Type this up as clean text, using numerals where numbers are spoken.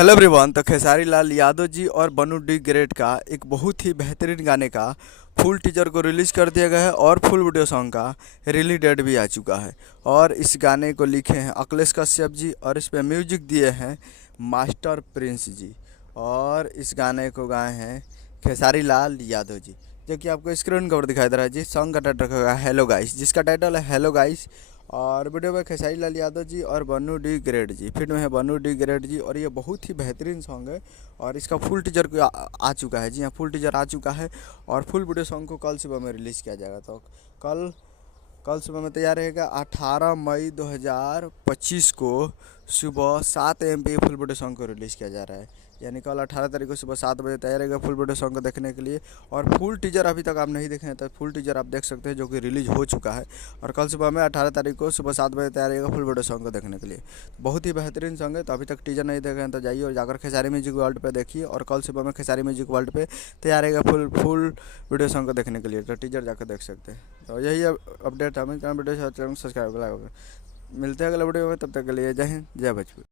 Hello everyone. तो खेसारी लाल यादव जी और बनु D great का एक बहुत ही बेहतरीन गाने का फुल टीजर को रिलीज़ कर दिया गया है और फुल वीडियो सॉन्ग का रिलीज डेट भी आ चुका है। और इस गाने को लिखे हैं अखिलेश कश्यप जी और इस पे म्यूजिक दिए हैं मास्टर प्रिंस जी। और इस गाने को गाए हैं खेसारी लाल यादव जी, जो कि आपको स्क्रीन कवर दिखाई दे रहा है जी। सॉन्ग का टाइटल रखा है हेलो गाइस, जिसका टाइटल है हेलो गाइस। और वीडियो में खेसारी लाल यादव जी और बन्नू डी ग्रेट जी, फिर में है बन्नू डी ग्रेट जी। और ये बहुत ही बेहतरीन सॉन्ग है और इसका फुल टीजर आ चुका है जी। हाँ, फुल टीजर आ चुका है और फुल वीडियो सॉन्ग को कल सुबह में रिलीज़ किया जाएगा। तो कल कल सुबह में तैयार रहेगा 18 मई 2025 को सुबह 7 AM पे फुल वीडियो सॉन्ग को रिलीज़ किया जा रहा है। यानी कल 18 तारीख को सुबह 7 बजे तैयार रहेगा फुल वीडियो सॉन्ग को देखने के लिए। और फुल टीजर अभी तक आप नहीं देखे हैं तो फुल टीजर आप देख सकते हैं, जो कि रिलीज़ हो चुका है। और कल सुबह में 18 तारीख को सुबह 7 बजे तैयार रहेगा फुल वीडियो सॉन्ग को देखने के लिए। बहुत ही बेहतरीन सॉन्ग है। तो अभी तक टीजर नहीं देखे हैं तो जाइए और जाकर खेसारी म्यूजिक वर्ल्ड पे देखिए। और कल सुबह में खेसारी म्यूजिक वर्ल्ड पे तैयार रहेगा फुल फुल वीडियो सॉन्ग को देखने के लिए। तो टीजर जाकर देख सकते हैं। तो यही अपडेट हमें वीडियो सब्सक्राइब मिलते हैं अगले वीडियो में, तब तक के लिए जय हिंद जय भोजपुर।